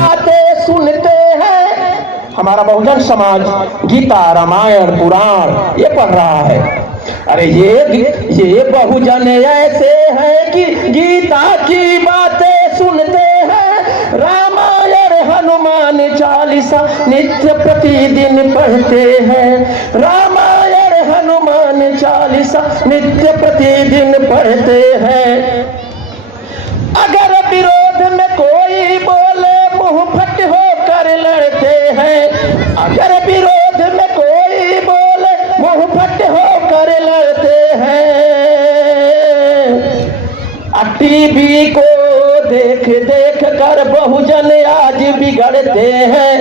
बातें सुनते हैं। हमारा बहुजन समाज गीता रामायण पुराण ये पढ़ रहा है। अरे ये बहुजन ऐसे हैं कि गीता की बातें सुनते हैं, रामायण हनुमान चालीसा नित्य प्रतिदिन पढ़ते हैं, रामायण हनुमान चालीसा नित्य प्रतिदिन पढ़ते हैं। अगर विरोध में कोई बोले मुंह फट होकर लड़ते हैं, अगर विरोध में कोई बोले मुंह फट होकर लड़ते हैं। टीवी को देख देख कर बहुजन आज बिगड़ते हैं,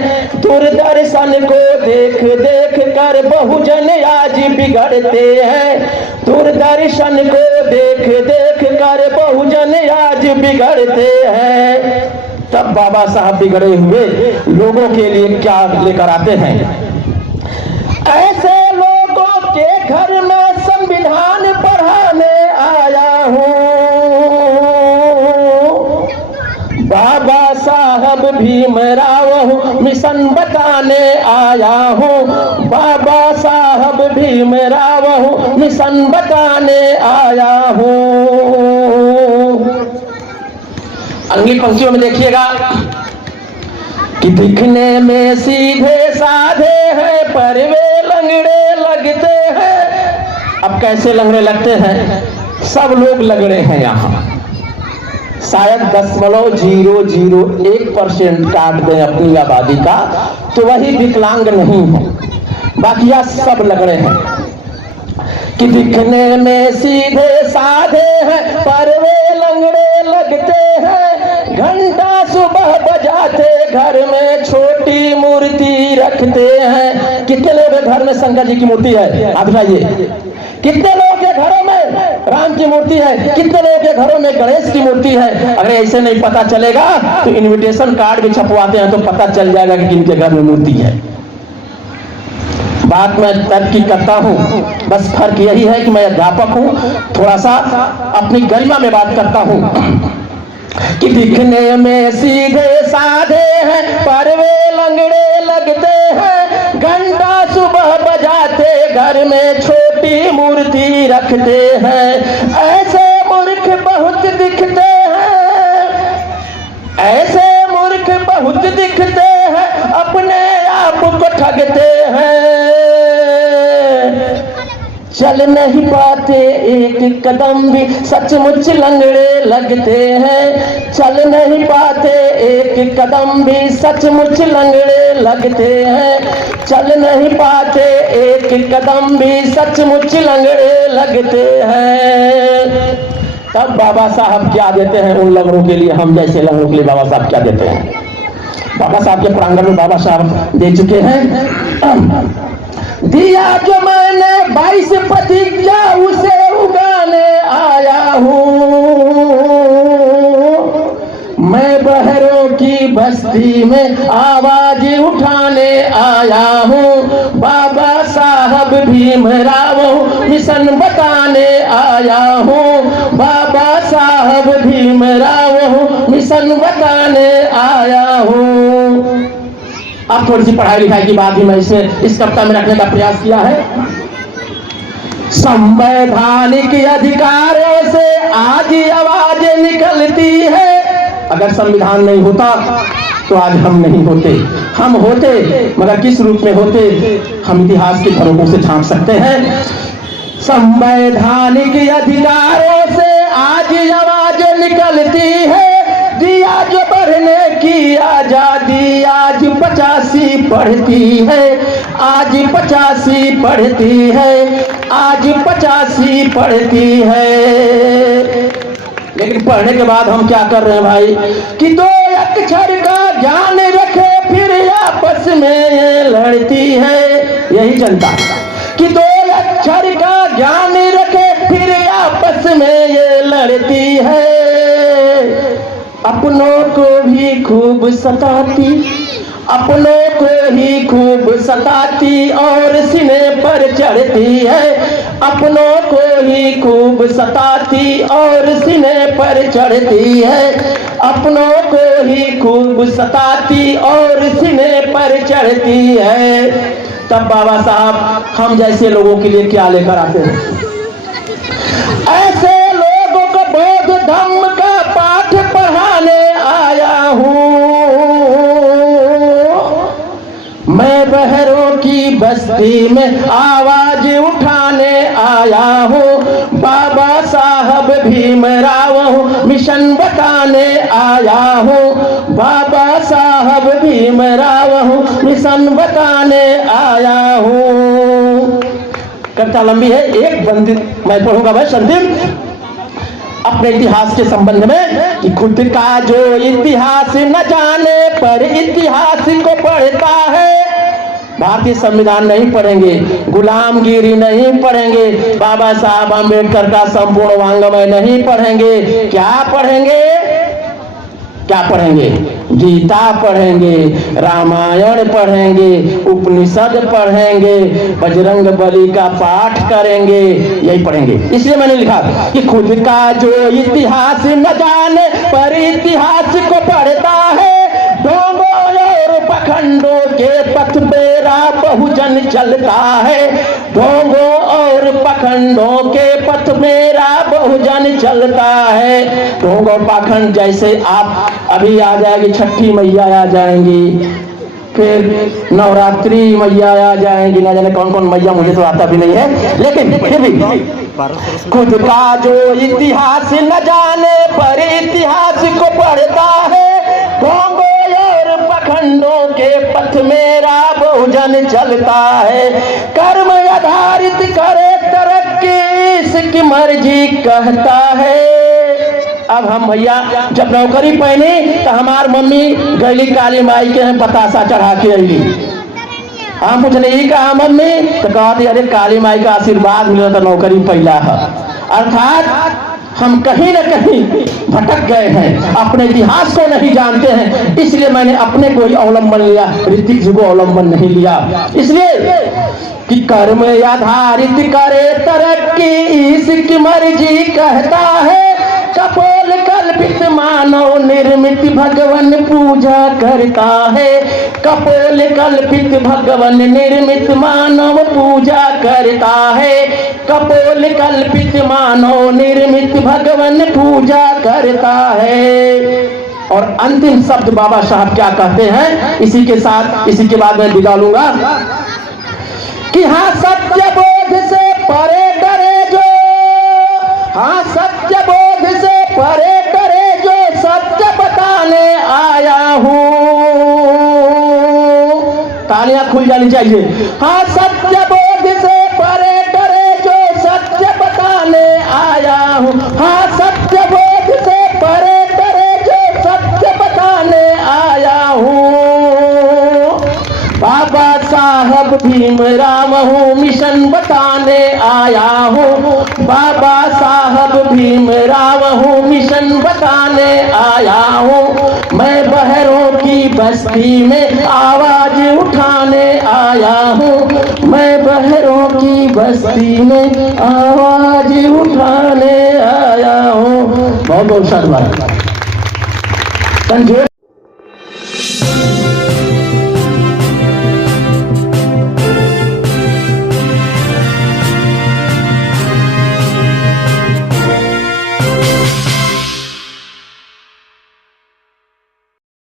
दूरदर्शन को देख देख कर बहुजन आज बिगड़ते हैं, दूरदर्शन को देख देख कर बहुजन आज बिगड़ते हैं। तब बाबा साहब बिगड़े हुए लोगों के लिए क्या लेकर आते हैं? ऐसे लोगों के घर में संविधान पढ़ाने आया हूँ, बाबा साहब भीमराव मिशन बताने आया हूँ, बाबा साहब भीमराव मिशन बताने आया हूँ। अगली पंक्तियों में देखिएगा कि दिखने में सीधे साधे हैं पर वे लंगड़े लगते हैं। अब कैसे लंगड़े लगते हैं? सब लोग लंगड़े हैं यहाँ, शायद 0.001% काट दें अपनी आबादी का तो वही विकलांग नहीं है, बाकी सब लंगड़े हैं। कि दिखने में सीधे साधे हैं पर वे लंगड़े लगते हैं, घंटा सुबह बजाते घर में छोटी मूर्ति रखते हैं। कितने लोग के घर में शंकर जी की मूर्ति है? आप बताइए। कितने लोग के घरों में राम की मूर्ति है? कितने लोग के घरों में गणेश की मूर्ति है? अगर ऐसे नहीं पता चलेगा तो इनविटेशन कार्ड भी छपवाते हैं तो पता चल जाएगा कि किनके घर में मूर्ति है। बात मैं तर्क की करता हूँ, बस फर्क यही है कि मैं अध्यापक हूँ, थोड़ा सा अपनी गरिमा में बात करता हूँ। कि दिखने में सीधे साधे हैं पर वे लंगड़े लगते हैं, घंटा सुबह बजाते घर में छोटी मूर्ति रखते हैं। ऐसे मूर्ख बहुत दिखते हैं, ऐसे मूर्ख बहुत दिखते हैं, अपने आप को ठगते हैं। चल नहीं पाते एक कदम भी सचमुच लंगड़े लगते हैं, चल नहीं पाते एक कदम भी सचमुच लंगड़े लगते हैं, चल नहीं पाते एक कदम भी सचमुच लंगड़े लगते हैं। तब बाबा साहब क्या देते हैं उन लंगड़ों के लिए? हम जैसे लंगड़ों के लिए बाबा साहब क्या देते हैं? बाबा साहब के प्रांगण में बाबा साहब दे चुके हैं, दिया जो मैंने 22 प्रतिज्ञा उसे उगाने आया हूँ, मैं बहरों की बस्ती में आवाज उठाने आया हूँ, बाबा साहब भीमराव मिशन बताने आया हूँ, बाबा साहब भीमराव मिशन बताने आया हूँ। अब थोड़ी सी पढ़ाई लिखाई की बात भी मैं इस कविता में रखने का प्रयास किया है। संवैधानिक अधिकारों से आज आवाज निकलती है, अगर संविधान नहीं होता तो आज हम नहीं होते, हम होते मगर किस रूप में होते हम इतिहास के धरोहरों से झांक सकते हैं। संवैधानिक अधिकारों से आज आवाज निकलती है, दिया जो बढ़ने की आजादी आज 85 पढ़ती है, आज 85 पढ़ती है, आज 85 पढ़ती है। लेकिन पढ़ने के बाद हम क्या कर रहे हैं भाई? कि 2 अक्षर का ज्ञान रखे फिर आपस में ये लड़ती है, यही जनता। कि 2 अक्षर का ज्ञान रखे फिर आपस में ये लड़ती है, अपनों को भी खूब सताती, अपनों को ही खूब सताती और सीने पर चढ़ती है, अपनों को ही खूब सताती और सीने पर चढ़ती है, अपनों को ही खूब सताती और सीने पर चढ़ती है। तब बाबा साहब हम जैसे लोगों के लिए क्या लेकर आते हैं? ऐसे लोगों को बौद्ध धर्म का पाठ पढ़ाने आया हूँ। मैं बहरों की बस्ती में आवाज उठाने आया हूँ। बाबा साहब भीमराव मिशन बताने आया हूँ। बाबा साहब भीमराव मिशन बताने आया हूँ। कविता लंबी है, एक बंद मैं पढ़ूंगा भाई संदीप अपने इतिहास के संबंध में कि खुद का जो इतिहास न जाने पर इतिहास को पढ़ता है। भारतीय संविधान नहीं पढ़ेंगे, गुलामगिरी नहीं पढ़ेंगे, बाबा साहब अम्बेडकर का संपूर्ण वांग्मय नहीं पढ़ेंगे, क्या पढ़ेंगे? क्या पढ़ेंगे? गीता पढ़ेंगे, रामायण पढ़ेंगे, उपनिषद पढ़ेंगे, बजरंग बली का पाठ करेंगे, यही पढ़ेंगे। इसलिए मैंने लिखा कि खुद का जो इतिहास न जाने पर इतिहास को पढ़ता है। ढोंगों और पखंडों के पथ मेरा बहुजन चलता है। ढोंगों और पखंडों के पथ मेरा बहुजन चलता है। ढोंग और पाखंड जैसे आप अभी आ जाएगी, छठी मैया आ जाएंगी, फिर नवरात्रि मैया आ जाएंगी, ना जाने कौन कौन मैया, मुझे तो आता भी नहीं है, लेकिन फिर भी खुद का जो इतिहास न जाने पर इतिहास को पढ़ता है। ढोंगों और पखंडों के पथ मेरा बहुजन चलता है। कर्म आधारित करे तरक्की इसकी मर्जी कहता है। अब हम भैया जब नौकरी पहनी तो हमार मम्मी गली काली माई के बतासा चढ़ा के अली। हम पूछने ही कहा मम्मी, तो कहती अरे काली माई का आशीर्वाद मिला तो नौकरी पहला है। अर्थात हम कहीं न कहीं भटक गए हैं, अपने इतिहास को नहीं जानते हैं। इसलिए मैंने अपने को ही अवलंबन लिया, ऋतिक जी को अवलंबन नहीं लिया। इसलिए कि कर्म आधारित करे तरक्की इसकी मर्जी कहता है। कपोल कल्पित मानव निर्मित भगवान पूजा करता है। कपोल कल्पित भगवान निर्मित मानव पूजा करता है। कपोल कल्पित मानव निर्मित भगवान पूजा करता है। और अंतिम शब्द बाबा साहब क्या कहते हैं, इसी के साथ इसी के बाद मैं विदा लूंगा कि हाँ सत्य बोध से परे डरे जो, हाँ सत्य बोध से परे डरे जो सत्य बताने आया हूँ। तालियां खुल जानी चाहिए। हाँ सत्य बोध से परे डरे जो सत्य बताने आया हूँ। हाँ सत्य बोध से परे डरे जो सत्य बताने आया हूँ। बाबा साहब भीमराव हूँ मिशन बताने आया हूँ। बाबा साहब भीमराव हूँ मिशन बताने आया हूँ। मैं बहरों की बस्ती में आवाज उठाने आया हूँ। मैं बहरों की बस्ती में आवाज उठाने आया हूँ। बहुत बहुत धन्यवाद।